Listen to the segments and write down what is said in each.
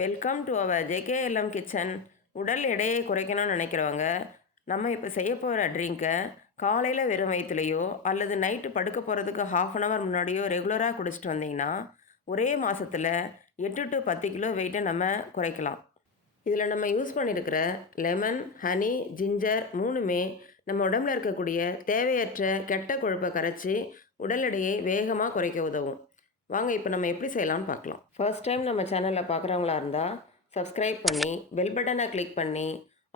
Welcome to our JKLM kitchen. உடல் எடையை குறைக்கணும்னு நினைக்கிறவங்க, நம்ம இப்போ செய்ய போகிற ட்ரிங்கை காலையில் வெறும் வயிற்றுலையோ அல்லது நைட்டு படுக்க போகிறதுக்கு ஹாஃப் அன் ஹவர் முன்னாடியோ ரெகுலராக குடிச்சிட்டு வந்தீங்கன்னா, ஒரே மாதத்தில் 8 to 10 கிலோ வெயிட்டை நம்ம குறைக்கலாம். இதில் நம்ம யூஸ் பண்ணியிருக்கிற லெமன், ஹனி, ஜிஞ்சர் மூணுமே நம்ம உடம்புல இருக்கக்கூடிய தேவையற்ற கெட்ட கொழுப்பை கரைச்சி உடல் எடையை வேகமாக குறைக்க உதவும். வாங்க இப்போ நம்ம எப்படி செய்யலாம்னு பார்க்கலாம். ஃபர்ஸ்ட் டைம் நம்ம சேனலில் பார்க்குறவங்களா இருந்தால் சப்ஸ்கிரைப் பண்ணி பெல் பட்டனை கிளிக் பண்ணி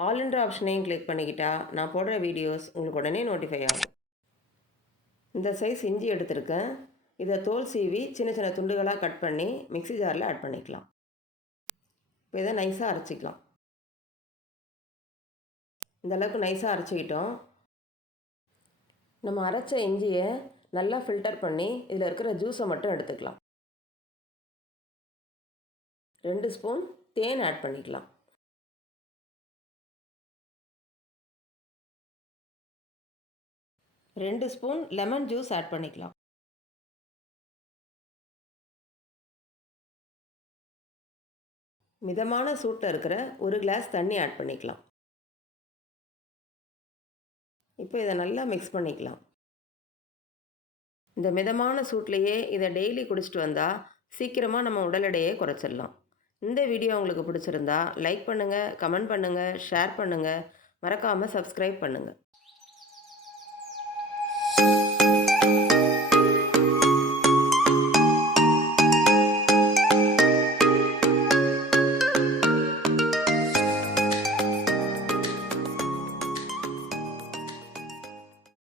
ஆல்ன்ற ஆப்ஷனையும் கிளிக் பண்ணிக்கிட்டா நான் போடுற வீடியோஸ் உங்களுக்கு உடனே நோட்டிஃபை ஆகும். இந்த சைஸ் இஞ்சி எடுத்திருக்கேன். இதை தோல் சீவி சின்ன சின்ன துண்டுகளாக கட் பண்ணி மிக்ஸி ஜாரில் ஆட் பண்ணிக்கலாம். இப்போ இதை நைஸாக அரைச்சிக்கலாம். இந்த அளவுக்கு நைஸாக அரைச்சிக்கிட்டோம். நம்ம அரைச்ச இஞ்சியை நல்லா ஃபில்டர் பண்ணி இதில் இருக்கிற ஜூஸை மட்டும் எடுத்துக்கலாம். 2 ஸ்பூன் தேன் ஆட் பண்ணிக்கலாம். ரெண்டு ஸ்பூன் லெமன் ஜூஸ் ஆட் பண்ணிக்கலாம். மிதமான சூட்டில் இருக்கிற 1 கிளாஸ் தண்ணி ஆட் பண்ணிக்கலாம். இப்போ இதை நல்லா மிக்ஸ் பண்ணிக்கலாம். இந்த மிதமான சூட்லேயே இதை டெய்லி குடிச்சிட்டு வந்தால் சீக்கிரமாக நம்ம உடல் எடையை குறைச்சிடலாம். இந்த வீடியோ உங்களுக்கு பிடிச்சிருந்தா லைக் பண்ணுங்கள், கமெண்ட் பண்ணுங்கள், ஷேர் பண்ணுங்கள், மறக்காமல் சப்ஸ்கிரைப் பண்ணுங்கள்.